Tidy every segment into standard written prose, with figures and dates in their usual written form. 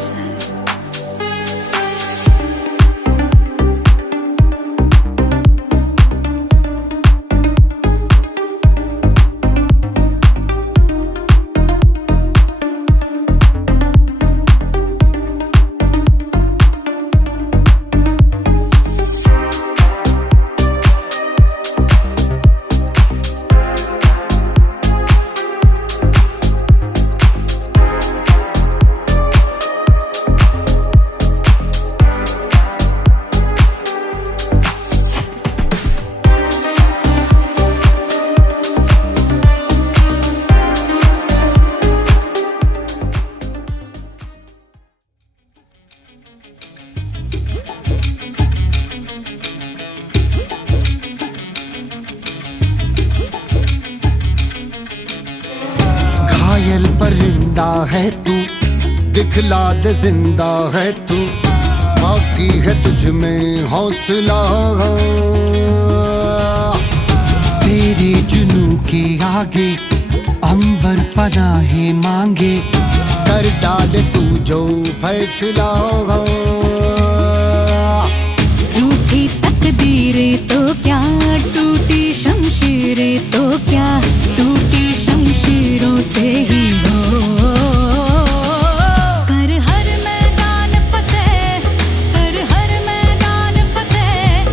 sound. घायल परिंदा है तू, दिखला दे जिंदा है तू, बाकी है तुझ में हौसला। तेरे जुनू के आगे अंबर पनाहे मांगे, कर डाले तू जो फैसला। रूठी तकदीरें तो क्या, टूटी शमशीरें तो क्या, टूटी शमशीरों से ही हो। कर हर मैदान फतेह, कर हर मैदान फतेह,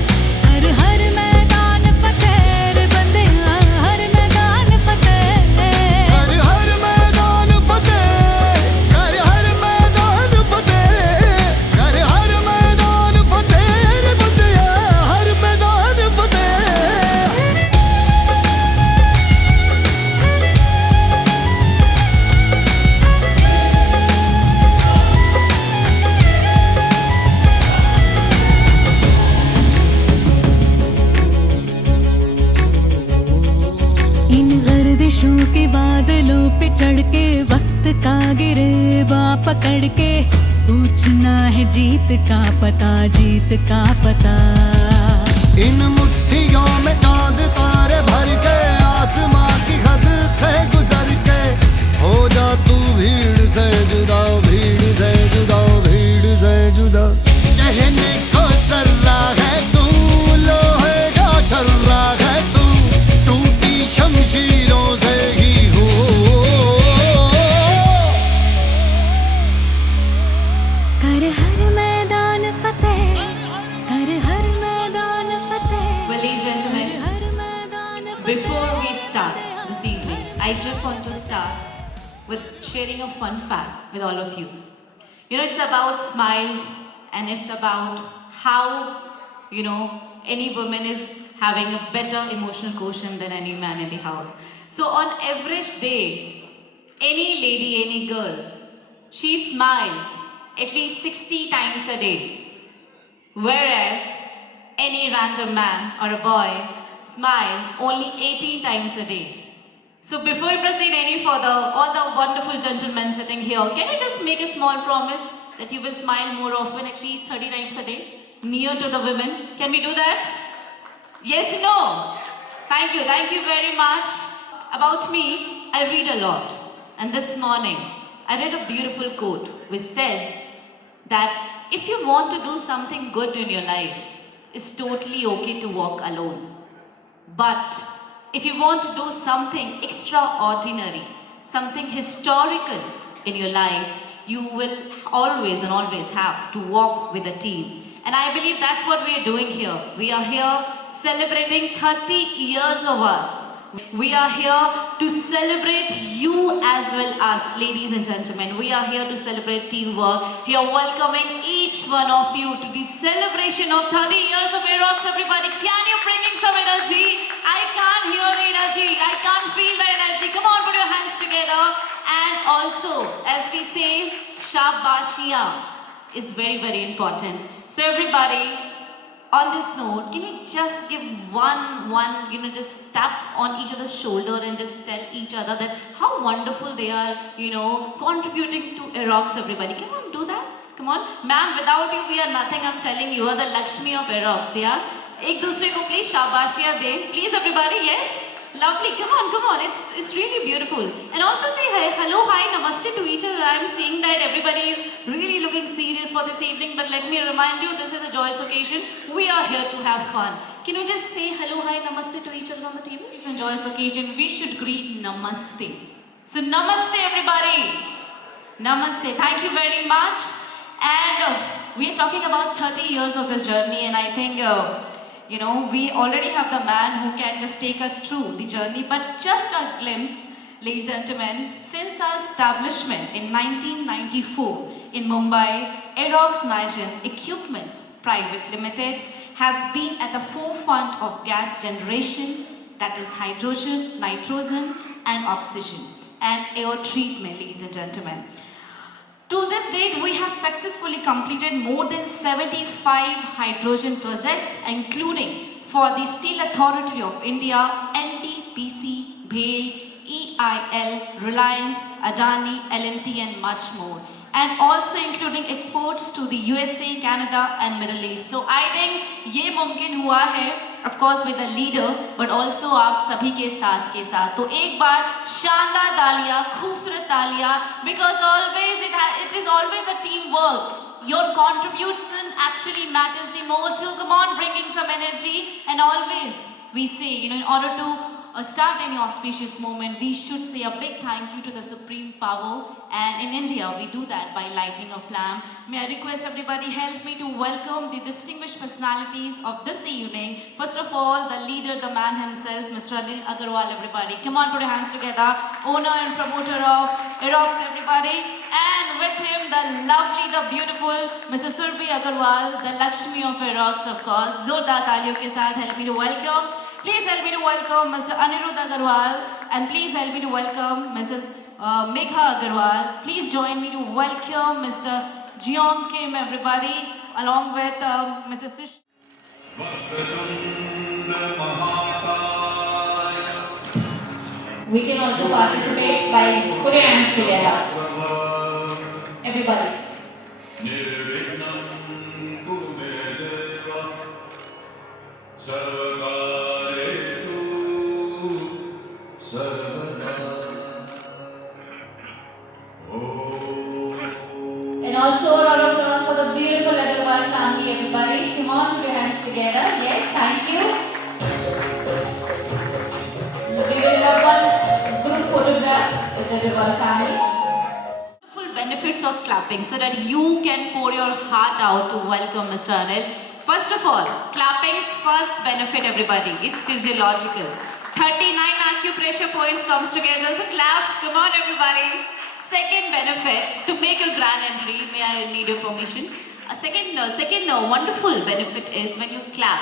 कर हर मैदान फतेह रे बंदिया, हर मैदान फतेह। कर हर मैदान फतेह, कर हर मैदान फतेह, कर हर मैदान फतेह रे बंदिया, हर मैदान फतेह। इन गर्दिशों के बादलों पे चढ़ के, वक्त का गिरेबा पकड़ के, पूछना है जीत का पता, जीत का पता। इन मुट्ठियों में चांद तारे भर के, आसमां की हद से गुजर के, हो जा तू भीड़ से जुदा, भीड़ से जुदा, भीड़ से जुदा। कहने को सर्रा है तू, लोहे का छर्रा है तू, टूटी शमशीरों से ही हो। कर हर मैदान फतेह, कर हर मैदान फतेह। Well, ladies and कर gentlemen, हर मैदान फतेह। before we start this evening, I just want to start with sharing a fun fact with all of you. You know, it's about smiles and it's about how, any woman is having a better emotional quotient than any man in the house. So, on average day, any lady, any girl, she smiles at least 60 times a day. Whereas any random man or a boy smiles only 18 times a day. So before we proceed any further, all the wonderful gentlemen sitting here, can you just make a small promise that you will smile more often, at least 30 times a day, near to the women? Can we do that? Yes, no? Thank you very much. About me, I read a lot. And this morning, I read a beautiful quote which says that if you want to do something good in your life, it's totally okay to walk alone. But if you want to do something extraordinary, something historical in your life, you will always have to walk with a team. And I believe that's what we are doing here. We are here celebrating 30 years of us. We are here to celebrate you as well as, ladies and gentlemen. We are here to celebrate teamwork. We are welcoming each one of you to the celebration of 30 years of Aerox. Everybody, can you bring in some energy? I can't hear the energy. I can't feel the energy. Come on, put your hands together. And also, as we say, Shabashia is very, very important. So everybody, on this note, can you just give just tap on each other's shoulder and just tell each other that how wonderful they are, contributing to Aerox, everybody. Come on, do that. Come on. Ma'am, without you, we are nothing. I'm telling you, you are the Lakshmi of Aerox, yeah? एक दूसरे को please शाबाशिया दें. Please everybody, yes? Lovely. Come on. It's really beautiful. And also say hi, hello, hi, namaste to each other. I'm seeing that everybody is really looking serious for this evening, but let me remind you, this is a joyous occasion. We are here to have fun. Can you just say hello, hi, namaste to each other on the table? It's a joyous occasion. We should greet namaste. So namaste, everybody. Namaste. Thank you very much. And we are talking about 30 years of this journey, and I think, we already have the man who can just take us through the journey, but just a glimpse, ladies and gentlemen, since our establishment in 1994 in Mumbai, Aerox Niagen Equipments Private Limited has been at the forefront of gas generation, that is hydrogen, nitrogen and oxygen, and air treatment, ladies and gentlemen. To this date, we have successfully completed more than 75 hydrogen projects, including for the Steel Authority of India, NTPC, BHEL, EIL, Reliance, Adani, L&T and much more. And also including exports to the USA, Canada and Middle East. So I think ये मुमकिन हुआ है, of course with a leader, but also आप सभी के साथ. तो एक बार शानदार तालियां, खूबसूरत तालियां, because it is always a teamwork. Your contribution actually matters the most. So come on, bringing some energy, and always we say, in order to start any auspicious moment, we should say a big thank you to the Supreme Power, and in India we do that by lighting a flame. May I request everybody help me to welcome the distinguished personalities of this evening. First of all, the leader, the man himself, Mr. Anil Agarwal, everybody. Come on, put your hands together. Owner and promoter of Aerox, everybody. And with him, the lovely, the beautiful Mrs. Surbi Agarwal, the Lakshmi of Aerox, of course. Zordar taaliyon ke saath help me to welcome. Please help me to welcome Mr. Anirudh Agarwal, and please help me to welcome Mrs. Megha Agarwal. Please join me to welcome Mr. Jeong Kim, everybody, along with Mrs. Sush. We can also participate by putting hands together. Everybody. And also a round of applause for the beautiful Agarwal family, everybody. Come on, put your hands together. Yes, thank you. We will have one group photograph with the Agarwal family. Full benefits of clapping so that you can pour your heart out to welcome Mr. Anil. First of all, clapping's first benefit, everybody, is physiological. 39 acupressure points comes together. So clap. Come on, everybody. Second benefit, to make your grand entry, may I need your permission? A second wonderful benefit is when you clap,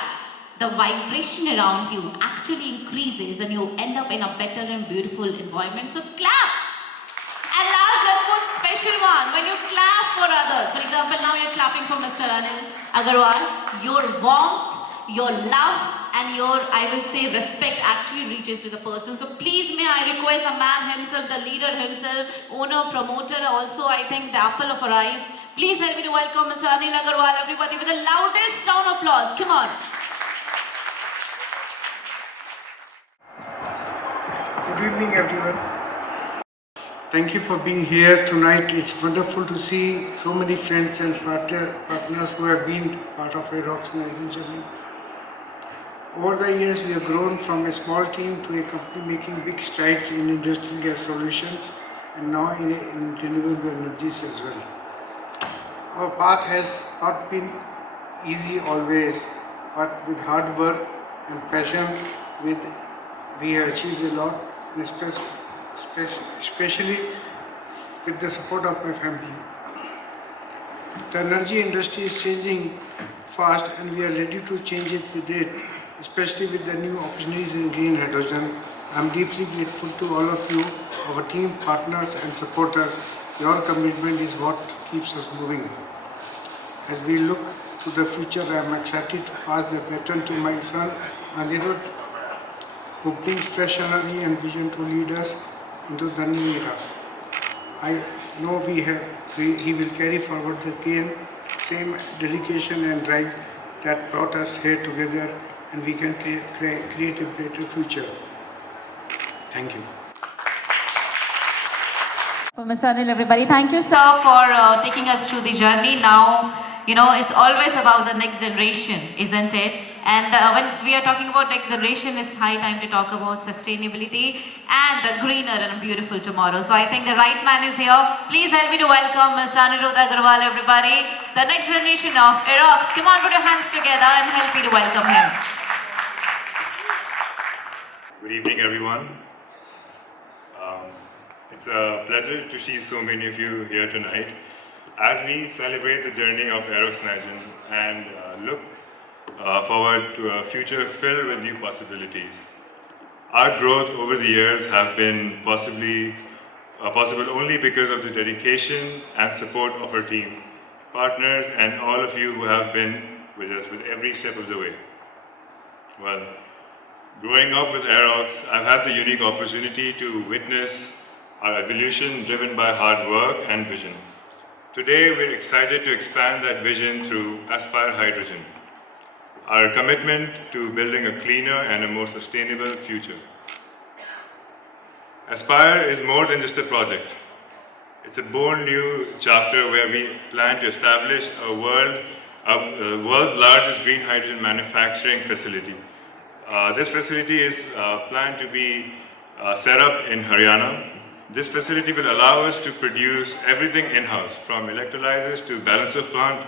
the vibration around you actually increases and you end up in a better and beautiful environment. So clap! And last but one special one, when you clap for others, for example, now you're clapping for Mr. Anil Agarwal, your warmth, your love, and your, I will say, respect actually reaches to the person. So please, may I request the man himself, the leader himself, owner, promoter, also I think the apple of our eyes. Please help me to welcome Mr. Anil Agarwal, everybody, with the loudest round of applause. Come on. Good evening, everyone. Thank you for being here tonight. It's wonderful to see so many friends and partners who have been part of Aerox Niagen journey. Over the years, we have grown from a small team to a company making big strides in industrial gas solutions and now in renewable energies as well. Our path has not been easy always, but with hard work and passion, we have achieved a lot, and especially with the support of my family. The energy industry is changing fast, and we are ready to change it with it, especially with the new opportunities in green hydrogen. I am deeply grateful to all of you, our team, partners and supporters. Your commitment is what keeps us moving. As we look to the future, I am excited to pass the baton to my son Anirudh, who brings fresh energy and vision to lead us into the new era. I know he will carry forward the same dedication and drive that brought us here together, and we can create a better future. Thank you. For Mr. Anil, everybody, thank you, sir, for taking us through the journey. Now, it's always about the next generation, isn't it? And when we are talking about next generation, it's high time to talk about sustainability and a greener and a beautiful tomorrow. So I think the right man is here. Please help me to welcome Mr. Anirudh Agarwal, everybody. The next generation of Aerox. Come on, put your hands together and help me to welcome him. Good evening, everyone. It's a pleasure to see so many of you here tonight as we celebrate the journey of Aerox Niagen and look forward to a future filled with new possibilities. Our growth over the years have been possible only because of the dedication and support of our team, partners, and all of you who have been with us with every step of the way. Well, growing up with Aerox, I've had the unique opportunity to witness our evolution driven by hard work and vision. Today, we're excited to expand that vision through Aspire Hydrogen, our commitment to building a cleaner and a more sustainable future. Aspire is more than just a project. It's a born new chapter where we plan to establish the world's largest green hydrogen manufacturing facility. This facility is planned to be set up in Haryana. This facility will allow us to produce everything in-house, from electrolyzers to balance of plant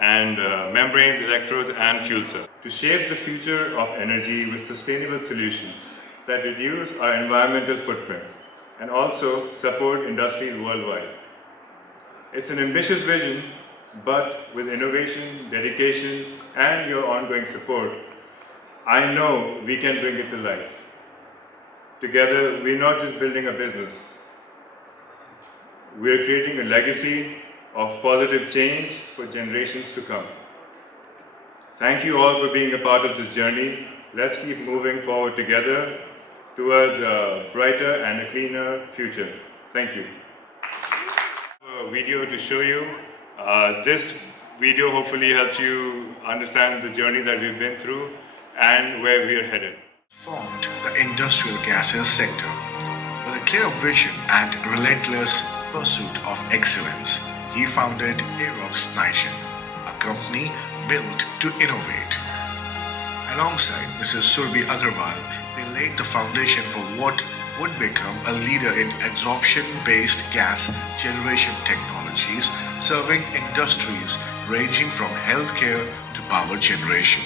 and membranes, electrodes, and fuel cells, to shape the future of energy with sustainable solutions that reduce our environmental footprint and also support industries worldwide. It's an ambitious vision, but with innovation, dedication, and your ongoing support, I know we can bring it to life. Together, we're not just building a business, we're creating a legacy of positive change for generations to come. Thank you all for being a part of this journey. Let's keep moving forward together towards a brighter and a cleaner future. Thank you. A video to show you. This video hopefully helps you understand the journey that we've been through and where we're headed. Formed the industrial gases sector with a clear vision and relentless pursuit of excellence. He founded Aerox Niagen, a company built to innovate. Alongside Mrs. Surbhi Agarwal, they laid the foundation for what would become a leader in absorption-based gas generation technologies, serving industries ranging from healthcare to power generation.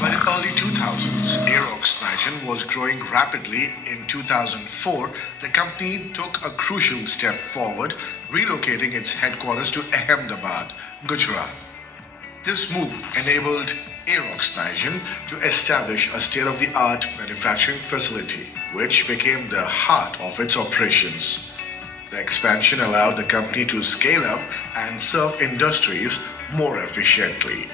By the early 2000s, Aerox Niagen was growing rapidly. In 2004, the company took a crucial step forward, relocating its headquarters to Ahmedabad, Gujarat. This move enabled Aerox Niagen to establish a state-of-the-art manufacturing facility, which became the heart of its operations. The expansion allowed the company to scale up and serve industries more efficiently.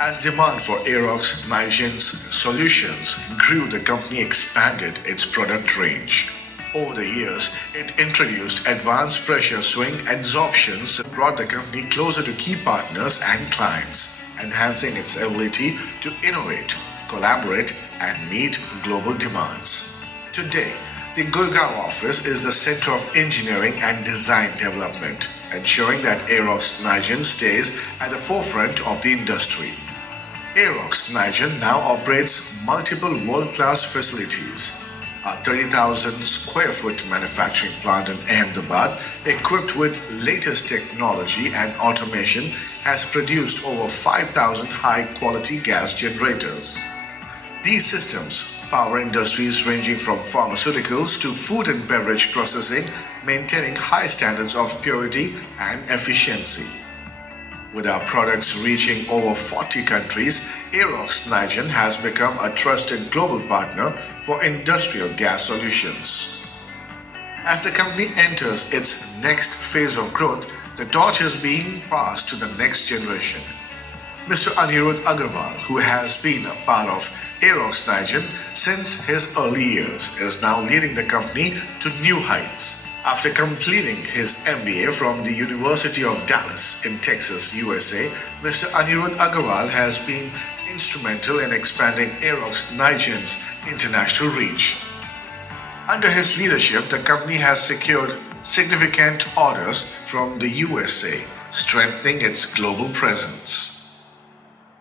As demand for Aerox Niagen's solutions grew, the company expanded its product range. Over the years, it introduced advanced pressure swing adsorptions that brought the company closer to key partners and clients, enhancing its ability to innovate, collaborate, and meet global demands. Today, the Gurgaon office is the center of engineering and design development, ensuring that Aerox Niagen stays at the forefront of the industry. Aerox Niagen now operates multiple world-class facilities. A 30,000 square foot manufacturing plant in Ahmedabad, equipped with latest technology and automation, has produced over 5,000 high-quality gas generators. These systems power industries ranging from pharmaceuticals to food and beverage processing, maintaining high standards of purity and efficiency. With our products reaching over 40 countries, Aerox Niagen has become a trusted global partner for industrial gas solutions. As the company enters its next phase of growth, the torch is being passed to the next generation. Mr. Anirudh Agarwal, who has been a part of Aerox Niagen since his early years, is now leading the company to new heights. After completing his MBA from the University of Dallas in Texas, USA, Mr. Anirudh Agarwal has been instrumental in expanding Aerox Niagen's international reach. Under his leadership, the company has secured significant orders from the USA, strengthening its global presence.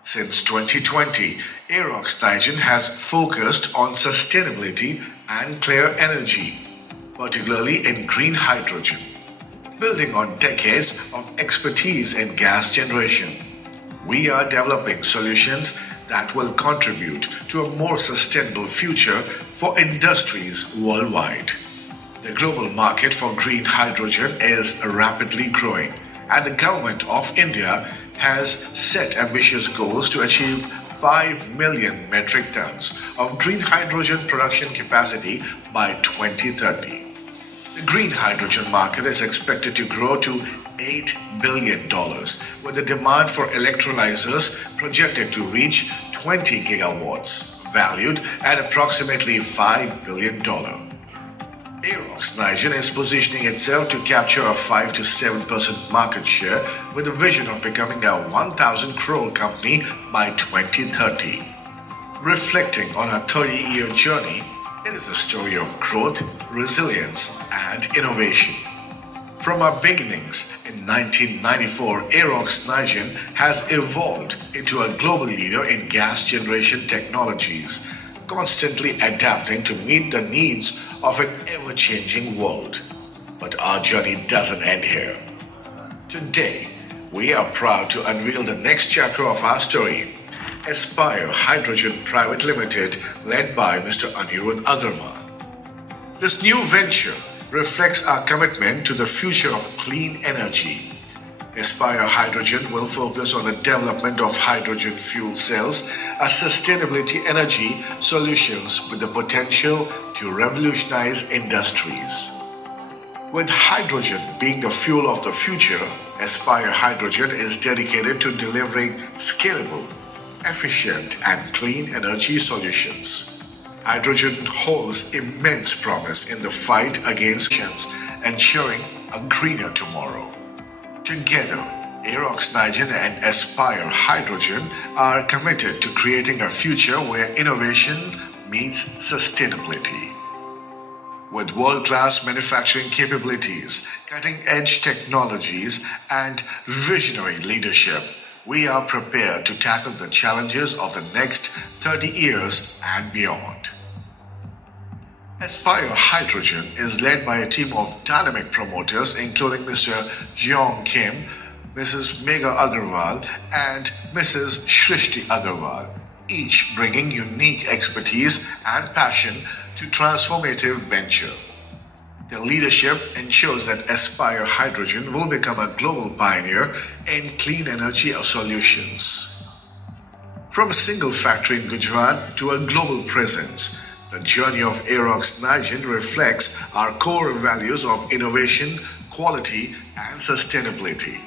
Since 2020, Aerox Nigen has focused on sustainability and clear energy, particularly in green hydrogen, building on decades of expertise in gas generation. We are developing solutions that will contribute to a more sustainable future for industries worldwide. The global market for green hydrogen is rapidly growing, and the government of India has set ambitious goals to achieve 5 million metric tons of green hydrogen production capacity by 2030. The green hydrogen market is expected to grow to $8 billion, with the demand for electrolyzers projected to reach 20 gigawatts, valued at approximately $5 billion. Aerox Nigen is positioning itself to capture a 5 to 7% market share with a vision of becoming a 1,000 crore company by 2030. Reflecting on a 30-year journey, it is a story of growth, resilience, and innovation. From our beginnings in 1994, Aerox Nigen has evolved into a global leader in gas generation technologies, constantly adapting to meet the needs of an ever-changing world. But our journey doesn't end here. Today, we are proud to unveil the next chapter of our story, Aspire Hydrogen Private Limited, led by Mr. Anirudh Agarwal. This new venture reflects our commitment to the future of clean energy. Aspire Hydrogen will focus on the development of hydrogen fuel cells as sustainability energy solutions with the potential to revolutionize industries. With hydrogen being the fuel of the future, Aspire Hydrogen is dedicated to delivering scalable, efficient, and clean energy solutions. Hydrogen holds immense promise in the fight against emissions, ensuring a greener tomorrow. Together, Aerox Nigen and Aspire Hydrogen are committed to creating a future where innovation meets sustainability. With world-class manufacturing capabilities, cutting-edge technologies, and visionary leadership, we are prepared to tackle the challenges of the next 30 years and beyond. Aspire Hydrogen is led by a team of dynamic promoters including Mr. Jeong Kim, Mrs. Megha Agarwal, and Mrs. Shrishti Agarwal, each bringing unique expertise and passion to transformative venture. Their leadership ensures that Aspire Hydrogen will become a global pioneer in clean energy solutions. From a single factory in Gujarat to a global presence, the journey of Aerox Nigen reflects our core values of innovation, quality, and sustainability.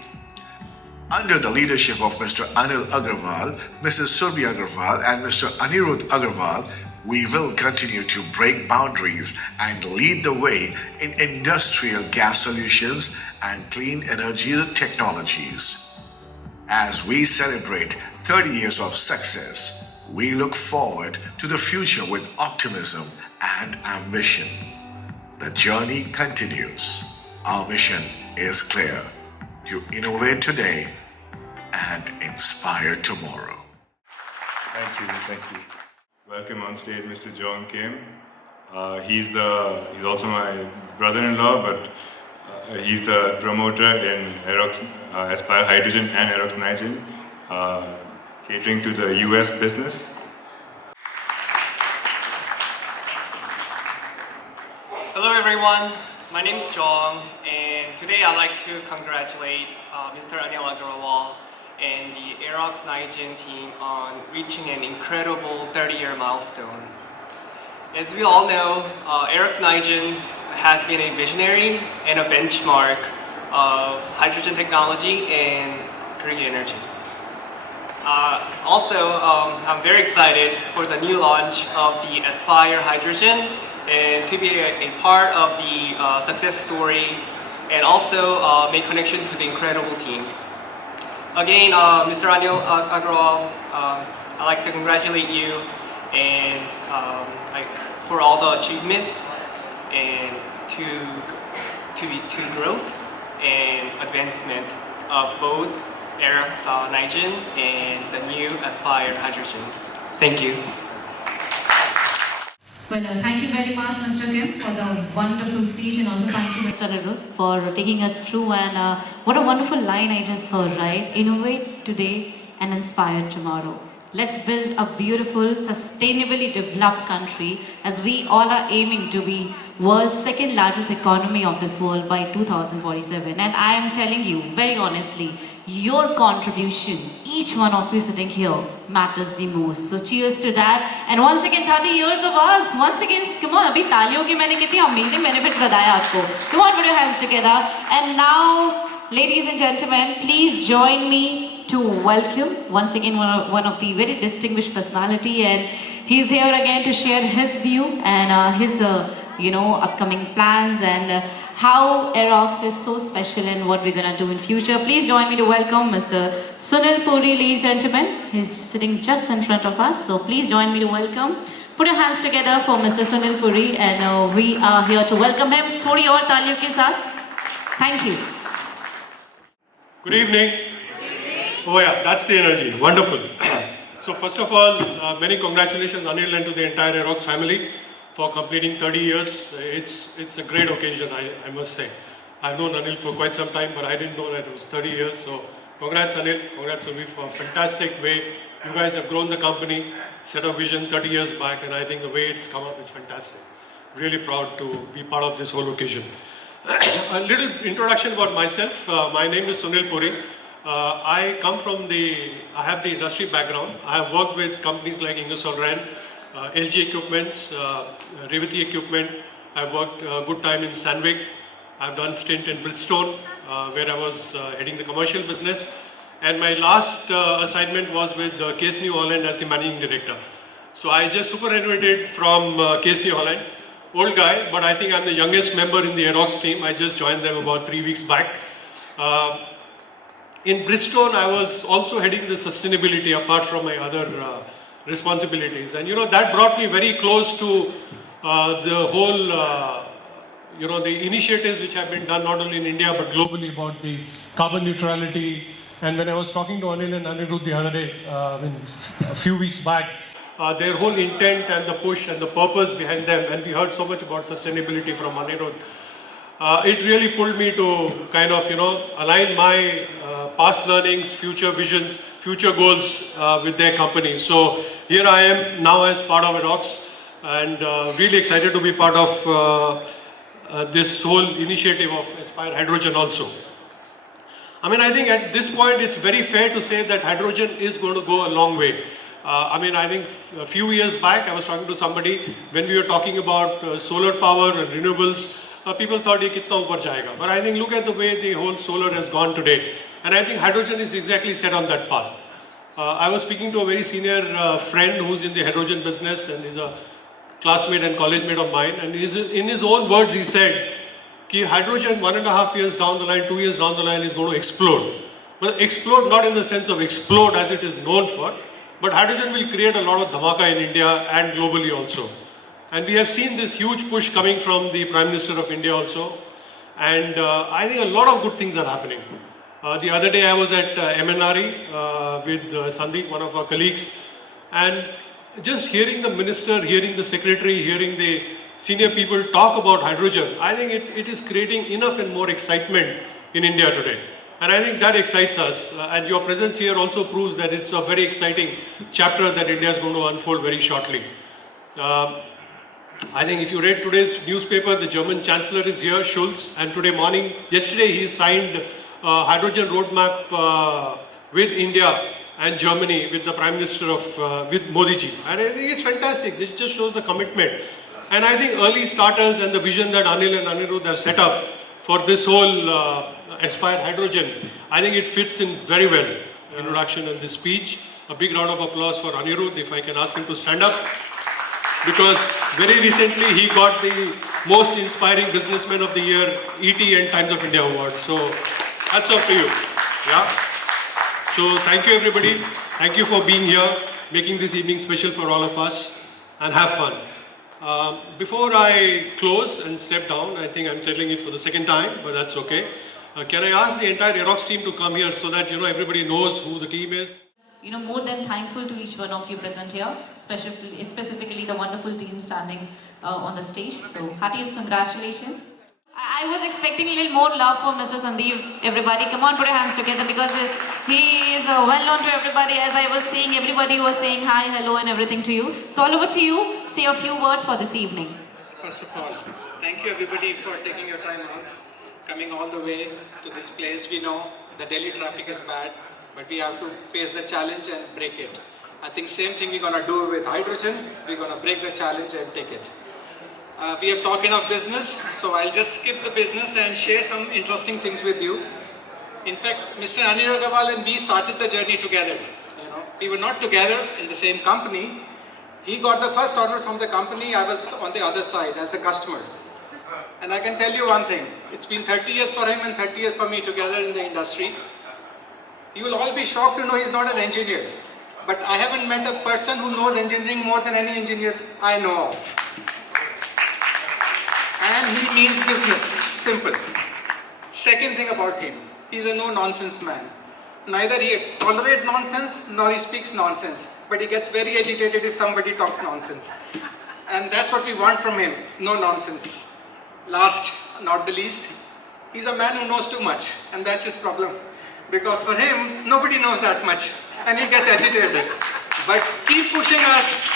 Under the leadership of Mr. Anil Agarwal, Mrs. Surbhi Agarwal, and Mr. Anirudh Agarwal, we will continue to break boundaries and lead the way in industrial gas solutions and clean energy technologies. As we celebrate 30 years of success, we look forward to the future with optimism and ambition. The journey continues. Our mission is clear: to innovate today and inspire tomorrow. Thank you. Welcome on stage, Mr. Jeong Kim. He's also my brother-in-law, but he's the promoter in Aspire Hydrogen and Aerox Nigen, catering to the US business. Hello everyone, my name is Jeong, and today I'd like to congratulate Mr. Anil Agarwal and the Aerox Nigen team on reaching an incredible 30-year milestone. As we all know, Aerox Nigen has been a visionary and a benchmark of hydrogen technology and green energy. I'm very excited for the new launch of the Aspire Hydrogen and to be a part of the success story and also make connections with incredible teams. Again, Mr. Anil Agarwal, I'd like to congratulate you and for all the achievements. and to growth and advancement of both Aerox Nigen and the new Aspire Hydrogen. Thank you. Well, thank you very much, Mr. Kim, for the wonderful speech, and also thank you, Mr. Anirudh, for taking us through. And what a wonderful line I just heard, right? Innovate today and inspire tomorrow. Let's build a beautiful, sustainably developed country, as we all are aiming to be world's second largest economy of this world by 2047. And I am telling you, very honestly, your contribution, each one of you sitting here, matters the most. So cheers to that. And once again, 30 years of us. Once again, come on, abhi taaliyon ki maine kitni amazing benefits bataya aapko. Come on, put your hands together. And now, ladies and gentlemen, please join me to welcome once again one of the very distinguished personality, and he's here again to share his view and his upcoming plans and how Aerox is so special and what we're gonna do in future. Please join me to welcome Mr. Sunil Puri, ladies and gentlemen. He's sitting just in front of us, so please join me to welcome. Put your hands together for Mr. Sunil Puri, and we are here to welcome him. Thodi aur taaliyon ke saath. Thank you. Good evening. Oh yeah, that's the energy. Wonderful. So first of all, many congratulations, Anil, and to the entire Aerox family for completing 30 years. It's a great occasion, I must say. I've known Anil for quite some time, but I didn't know that it was 30 years. So congrats, Anil. Congrats to me for a fantastic way you guys have grown the company, set a vision 30 years back, and I think the way it's come up is fantastic. Really proud to be part of this whole occasion. A little introduction about myself. My name is Sunil Puri. I have the industry background. I have worked with companies like Ingersoll Rand, LG Equipments, Revati Equipment. I've worked a good time in Sandvik. I've done a stint in Bridgestone, where I was heading the commercial business. And my last assignment was with Case New Holland as the managing director. So I just superannuated from Case New Holland. Old guy, but I think I'm the youngest member in the Aerox team. I just joined them about 3 weeks back. In Bridgestone, I was also heading the sustainability apart from my other responsibilities. And that brought me very close to the whole, the initiatives which have been done not only in India but globally about the carbon neutrality. And when I was talking to Anil and Anirudh the other day, a few weeks back, their whole intent and the push and the purpose behind them, and we heard so much about sustainability from Anirudh. It really pulled me to kind of, align my past learnings, future visions, future goals with their company. So here I am now as part of Aerox, and really excited to be part of this whole initiative of Aspire Hydrogen also. I think at this point it's very fair to say that hydrogen is going to go a long way. I think a few years back I was talking to somebody when we were talking about solar power and renewables. People thought ye kitna upar jayega. But I think look at the way the whole solar has gone today. And I think hydrogen is exactly set on that path. I was speaking to a very senior friend who's in the hydrogen business, and he's a classmate and college mate of mine. And in his own words he said, ki hydrogen 1.5 years down the line, 2 years down the line is going to explode. But explode not in the sense of explode as it is known for, but hydrogen will create a lot of dhamaka in India and globally also. And we have seen this huge push coming from the Prime Minister of India also. And I think a lot of good things are happening. The other day I was at MNRE with Sandeep, one of our colleagues. And just hearing the Minister, hearing the Secretary, hearing the senior people talk about hydrogen, I think it is creating enough and more excitement in India today. And I think that excites us. And your presence here also proves that it's a very exciting chapter that India is going to unfold very shortly. I think if you read today's newspaper, the German Chancellor is here, Schulz, and yesterday he signed a hydrogen roadmap with India and Germany with the Prime Minister with Modi ji. And I think it's fantastic. This just shows the commitment. And I think early starters and the vision that Anil and Anirudh have set up for this whole Aspire Hydrogen, I think it fits in very well. Introduction and this speech. A big round of applause for Anirudh, if I can ask him to stand up. Because very recently he got the most inspiring businessman of the year, ET and Times of India award. So that's up to you. Yeah. So thank you everybody. Thank you for being here, making this evening special for all of us, and have fun. Before I close and step down, I think I'm telling it for the second time, but that's okay. Can I ask the entire Aerox team to come here so that everybody knows who the team is? More than thankful to each one of you present here, specifically the wonderful team standing on the stage. So, heartiest congratulations. I was expecting a little more love for Mr. Sandeep. Everybody, come on, put your hands together because he is well known to everybody. As I was saying, everybody was saying hi, hello, and everything to you. So, all over to you. Say a few words for this evening. First of all, thank you everybody for taking your time out, coming all the way to this place. We know the Delhi traffic is bad, but we have to face the challenge and break it. I think same thing we're gonna do with hydrogen. We're gonna break the challenge and take it. We have talked enough business, so I'll just skip the business and share some interesting things with you. In fact, Mr. Anil Agarwal and we started the journey together. We were not together in the same company. He got the first order from the company. I was on the other side as the customer. And I can tell you one thing. It's been 30 years for him and 30 years for me together in the industry. You will all be shocked to know he's not an engineer. But I haven't met a person who knows engineering more than any engineer I know of. And he means business, simple. Second thing about him, he's a no-nonsense man. Neither he tolerates nonsense, nor he speaks nonsense. But he gets very agitated if somebody talks nonsense. And that's what we want from him, no nonsense. Last, not the least, he's a man who knows too much. And that's his problem. Because for him, nobody knows that much. And he gets agitated. But keep pushing us,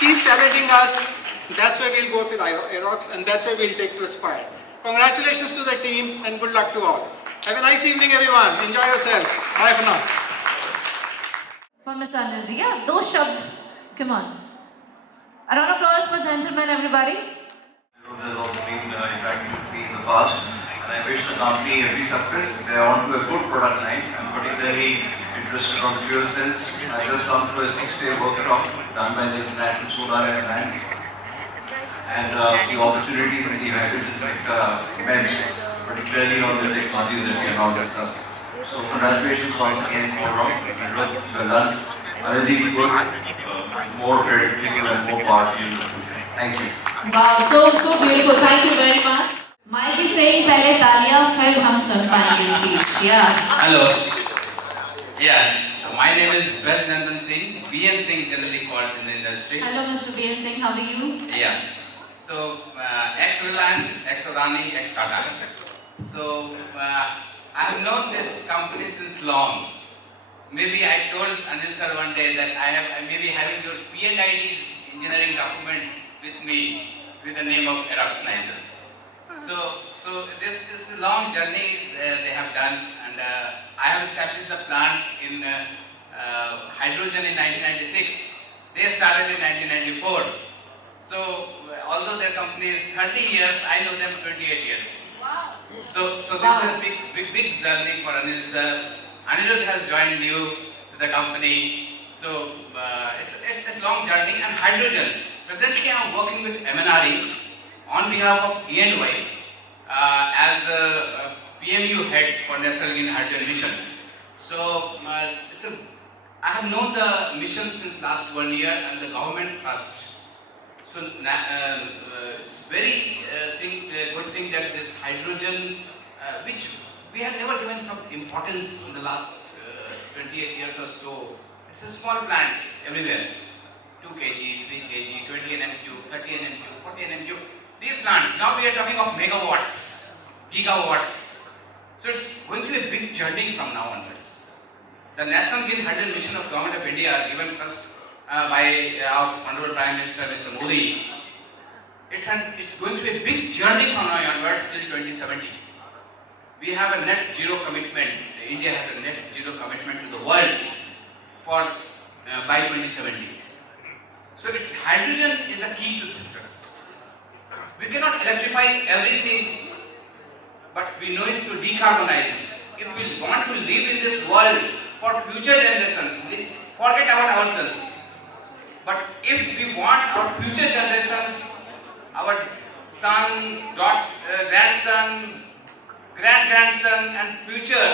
keep challenging us. That's where we'll go with Aerox, and that's where we'll take to Aspire. Congratulations to the team and good luck to all. Have a nice evening, everyone. Enjoy yourself. Bye for now. For Mr. Anilji, yeah, those shabd. Come on. A round of applause for gentlemen, everybody. There's also been interacting with me in the past, and I wish the company every success. They are on to a good product line. I'm particularly interested on fuel cells. I just come through a 6-day workshop done by the International Solar Alliance. And the opportunities in the hydrogen sector immense, particularly on the technologies that we are now discussing. So congratulations once again, all around. Well done. Anilji, good. More credit to you and more power to you. Thank you. Wow, so beautiful. Thank you very much. Mike is saying पहले तालियां फिर हम सुन पाएंगे speech. Yeah. Hello. Yeah. My name is Bes Nandan Singh. BN Singh generally called in the industry. Hello, Mr. B.N. Singh. How are you? Yeah. So, ex-Reliance, ex-Adani, ex-Tata. So, I have known this company since long. Maybe I told Anil sir one day that I may be having your P&ID's engineering documents with me with the name of Aerox Nigel. So this is a long journey they have done, and I have established the plant in hydrogen in 1996. They started in 1994. So, although their company is 30 years, I know them 28 years. Wow. So this is a big journey for Anil sir. Anirudh has joined new to the company. So, it's a long journey. And hydrogen. Presently, I am working with MNRE on behalf of E&Y as a PMU head for National Green Hydrogen Mission. So, I have known the mission since last 1 year and the government trust. So it's very good thing that this hydrogen, which we have never given some importance in the last 28 years or so. It's a small plants everywhere, 2 kg, 3 kg, 20 nm3, 30 nm3, 40 nm3. These plants, now we are talking of megawatts, gigawatts. So it's going to be a big journey from now onwards. The National Green Hydrogen Mission of Government of India, given trust by our Honorable Prime Minister Mr. Modi, it's going to be a big journey from now onwards till 2070. We have a net zero commitment. India has a net zero commitment to the world for by 2070. So hydrogen is the key to success. We cannot electrify everything, but we need to decarbonize. If we want to live in this world for future generations, forget about ourselves. But if we want our future generations, our son, grandson, grand-grandson and future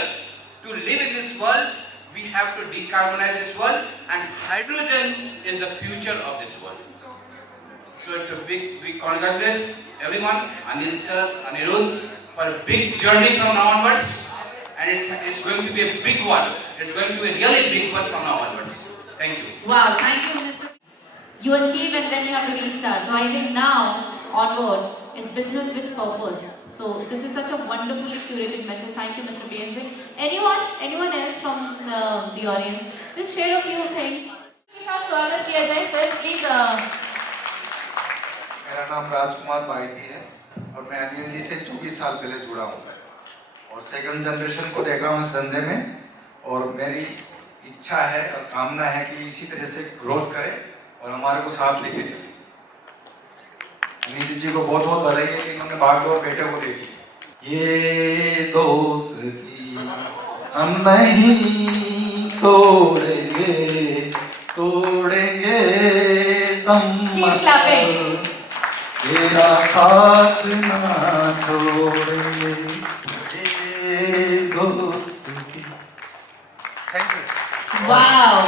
to live in this world, we have to decarbonize this world, and hydrogen is the future of this world. So it's a big congratulations everyone, Anil sir, Anirudh, for a big journey from now onwards. And it's going to be a big one. It's going to be a really big one from now onwards. Thank you. Wow, thank you, Mr. You achieve and then you have to restart. So I think now onwards is business with purpose. So this is such a wonderfully curated message. Thank you, Mr. PNC. Anyone else from the audience? Just share a few things. स्वागत किया जाए sir please. मेरा नाम राजकुमार बाइती है और मैं अनिल जी से 24 साल पहले जुड़ा हूँ और सेकंड जनरेशन को देख रहा हूँ इस धंधे में और मेरी इच्छा है और कामना है कि इसी तरह से ग्रोथ करे और हमारे को साथ लेके चले. अनिल जी को बहुत बहुत बधाई है कि इन्होंने बागडोर बेटे को दे दी. ये दोस्ती हम नहीं तोड़ेंगे तम तेरा साथ ना छोड़ेंगे ये दोस्ती. Thank you. Wow.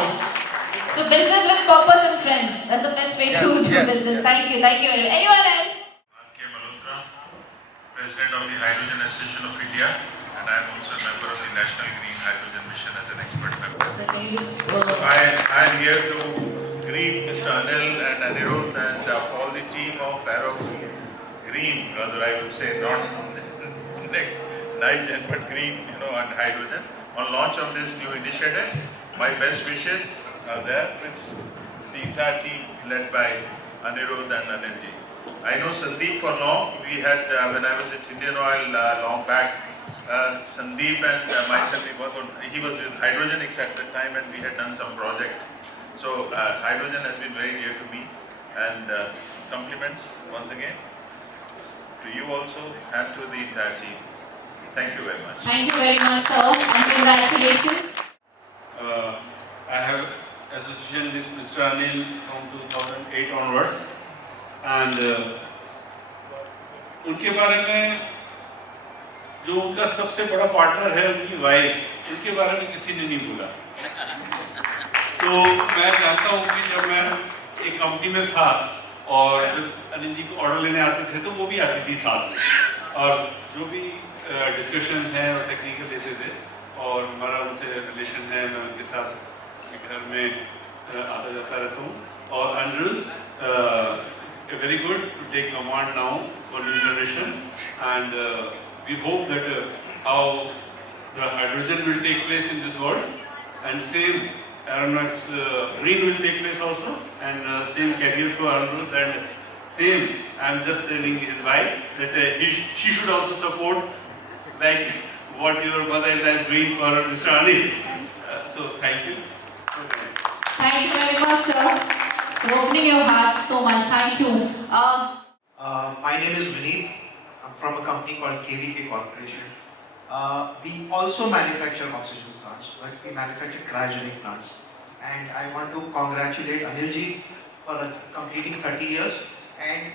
So business with purpose and friends. That's the best way to do business. Thank you. Anyone else? K. Malhotra, President of the Hydrogen Association of India, and I am also a member of the National Green Hydrogen Mission as an expert member. I am here to greet Mr. Anil and Anirudh and all the team of Aerox Green, rather I would say not next Nigen, but green, and hydrogen, on launch of this new initiative. My best wishes are there with the entire team led by Anirudh and Anilji. I know Sandeep for long. We had, when I was at Indian Oil long back, Sandeep and myself, he was with Hydrogenics at the time and we had done some project. So hydrogen has been very dear to me, and compliments once again to you also and to the entire team. Thank you very much. Thank you very much, sir, and congratulations. I have association with Mr. Anil from 2008 onwards, and उनके बारे में जो उनका सबसे बड़ा partner है उनकी wife, उनके बारे में किसी ने नहीं बोला. तो मैं जानता हूँ कि जब मैं एक कंपनी में था और जब अनिल जी को ऑर्डर लेने आते थे तो वो भी आती थी साथ में, और जो भी डिस्कशन है और टेक्निकल देते थे, और हमारा उनसे रिलेशन है, मैं उनके साथ घर में आता जाता रहता हूँ. और Anirudh very good to take command now for new generation, and we hope that how the hydrogen will take place in this world, and same Aeronax green will take place also, and same career for Anirudh, and same I am just telling his wife that she should also support like what your mother-in-law is doing for Mr. Anil. So thank you. Thank you very much, sir, for opening your heart so much. Thank you. My name is Vineet. I'm from a company called KVK Corporation. We also manufacture oxygen plants, but we manufacture cryogenic plants. And I want to congratulate Anilji for completing 30 years. And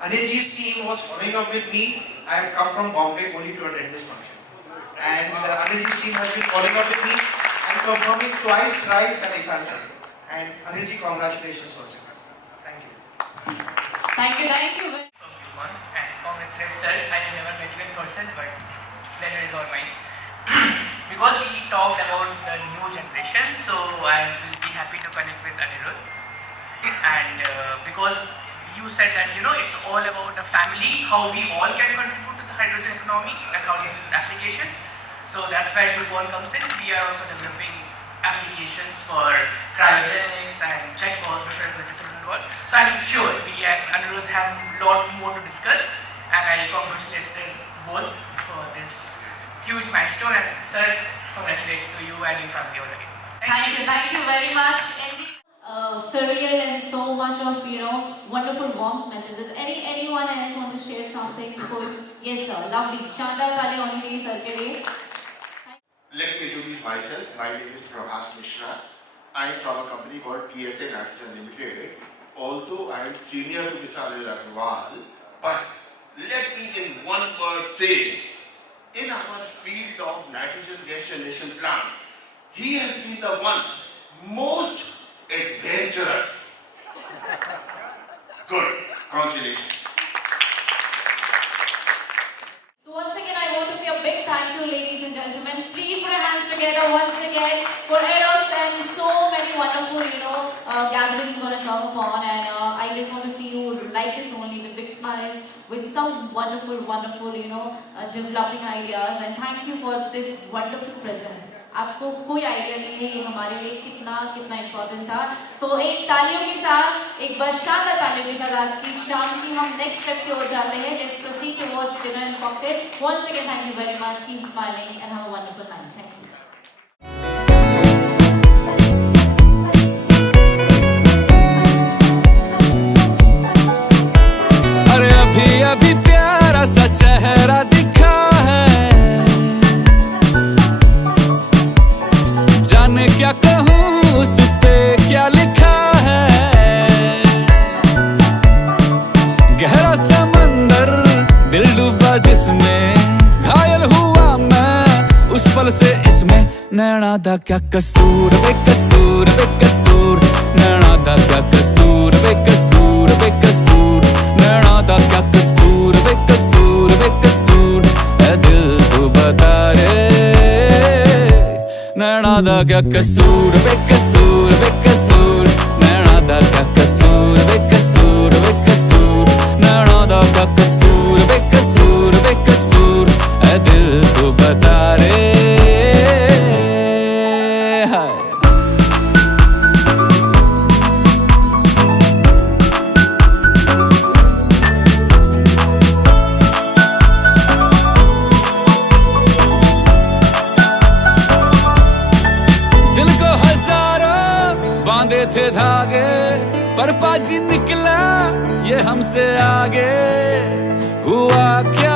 Anilji's team was following up with me. I have come from Bombay only to attend this function. And Anilji's team has been following up with me and confirming twice, thrice that I found it. And Anilji, congratulations once again. Thank you. Thank you. And congratulate sir. I have never met you in person, but pleasure is all mine. Because we talked about the new generation, so I will be happy to connect with Anirudh. And because you said that it's all about the family, how we all can contribute to the hydrogen economy and how this application. So that's where DuPont comes in. We are also developing applications for cryogenics and check for pressure and all. So I'm sure we and Anirudh have a lot more to discuss, and I congratulate them both for this huge milestone. And sir, congratulate to you and your family all again. Thank you very much. Indeed, surreal and so much of wonderful warm messages. Anyone else want to share something before? Yes, sir. Lovely. Shandar Kale honi chahiye sir ke liye. Let me introduce myself. My name is Prabhas Mishra. I am from a company called PSA Nitrogen Limited. Although I am senior to Mr. Anil Agarwal, but let me in one word say, in our field of nitrogen gas generation plants, he has been the one most adventurous. Good. Congratulations. So once again, I want to say a big thank you, ladies and gentlemen. Please put your hands together once again for Aerox and so many wonderful, gatherings gonna come upon. And I just want to see you like this only with big smiles, with some wonderful, developing ideas. And thank you for this wonderful presence. आपको कोई idea नहीं है ये हमारे लिए कितना important था. सो एक तालियों के साथ, एक बार शानदार तालियों के साथ आज की शाम की हम नेक्स्ट स्टेप की ओर जाते हैं. Let's proceed towards dinner and cocktail. Once again thank you very much. Keep smiling and have a wonderful night. Thank you. अरे अभी अभी प्यारा सा चेहरा दिखा है, जाने क्या कहूँ उस पे क्या लिखा है. गहरा समंदर दिल डूबा जिसमें, घायल हुआ मैं उस पल से इसमें. नैना दा क्या कसूर बेकसूर बेकसूर, नैना दा क्या कसूर बेकसूर बेकसूर, नैना दा क्या कसूर बेकसूर बेकसूर. ऐ दिल तू बता रे, नैना दा क्या कसूर बेकसूर बेकसूर, नैना दा क्या कसूर बेकसूर बेकसूर, नैना दा क्या कसूर बेकसूर बेकसूर. ऐ दिल तू बता रे. हाय थे धागे पर पाजी निकला ये हमसे आगे. हुआ क्या